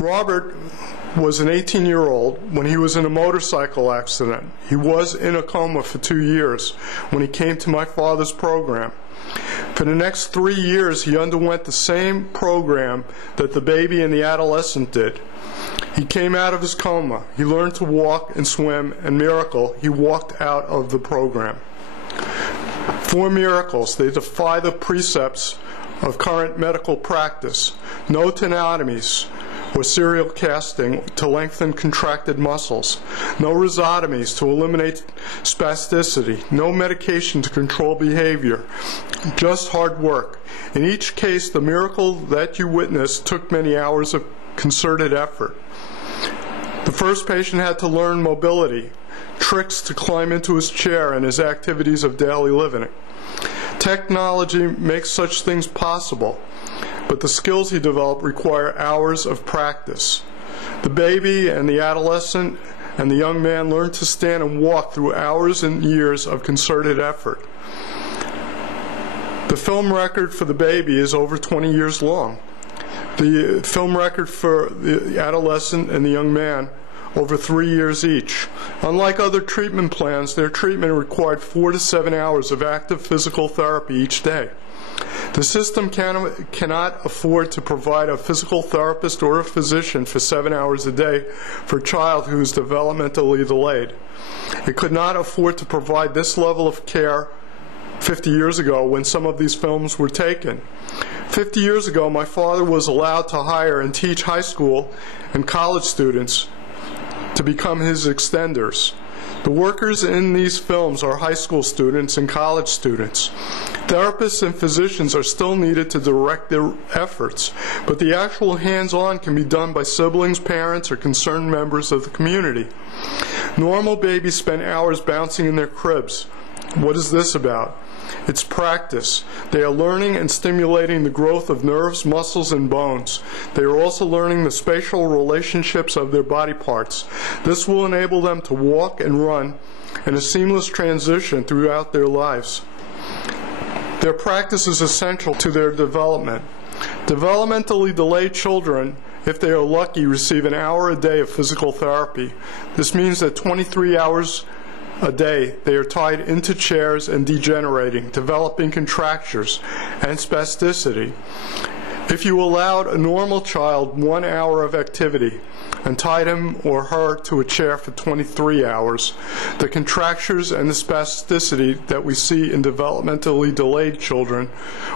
Robert was an 18-year-old when he was in a motorcycle accident. He was in a coma for 2 years when he came to my father's program. For the next 3 years, he underwent the same program that the baby and the adolescent did. He came out of his coma. He learned to walk and swim, and miracle, he walked out of the program. 4 miracles. They defy the precepts of current medical practice. No tenotomies or serial casting to lengthen contracted muscles. No rhizotomies to eliminate spasticity. No medication to control behavior. Just hard work. In each case, the miracle that you witnessed took many hours of concerted effort. The first patient had to learn mobility, tricks to climb into his chair, and his activities of daily living. Technology makes such things possible, but the skills he developed require hours of practice. The baby and the adolescent and the young man learned to stand and walk through hours and years of concerted effort. The film record for the baby is over 20 years long. The film record for the adolescent and the young man, over 3 years each. Unlike other treatment plans, their treatment required 4 to 7 hours of active physical therapy each day. The system cannot afford to provide a physical therapist or a physician for 7 hours a day for a child who is developmentally delayed. It could not afford to provide this level of care 50 years ago when some of these films were taken. 50 years ago, my father was allowed to hire and teach high school and college students to become his extenders. The workers in these films are high school students and college students. Therapists and physicians are still needed to direct their efforts, but the actual hands-on can be done by siblings, parents, or concerned members of the community. Normal babies spend hours bouncing in their cribs. What is this about? It's practice. They are learning and stimulating the growth of nerves, muscles, and bones. They are also learning the spatial relationships of their body parts. This will enable them to walk and run in a seamless transition throughout their lives. Their practice is essential to their development. Developmentally delayed children, if they are lucky, receive an hour a day of physical therapy. This means that 23 hours a day they are tied into chairs and degenerating, developing contractures and spasticity. If you allowed a normal child 1 hour of activity and tied him or her to a chair for 23 hours, the contractures and the spasticity that we see in developmentally delayed children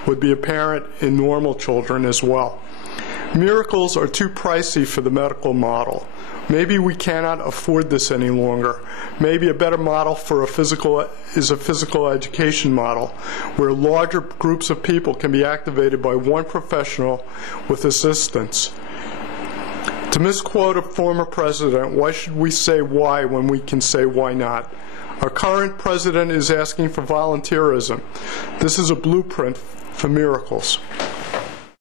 would be apparent in normal children as well. Miracles are too pricey for the medical model. Maybe we cannot afford this any longer. Maybe a better model for a physical education model, where larger groups of people can be activated by one professional with assistance. To misquote a former president, why should we say why when we can say why not? Our current president is asking for volunteerism. This is a blueprint for miracles.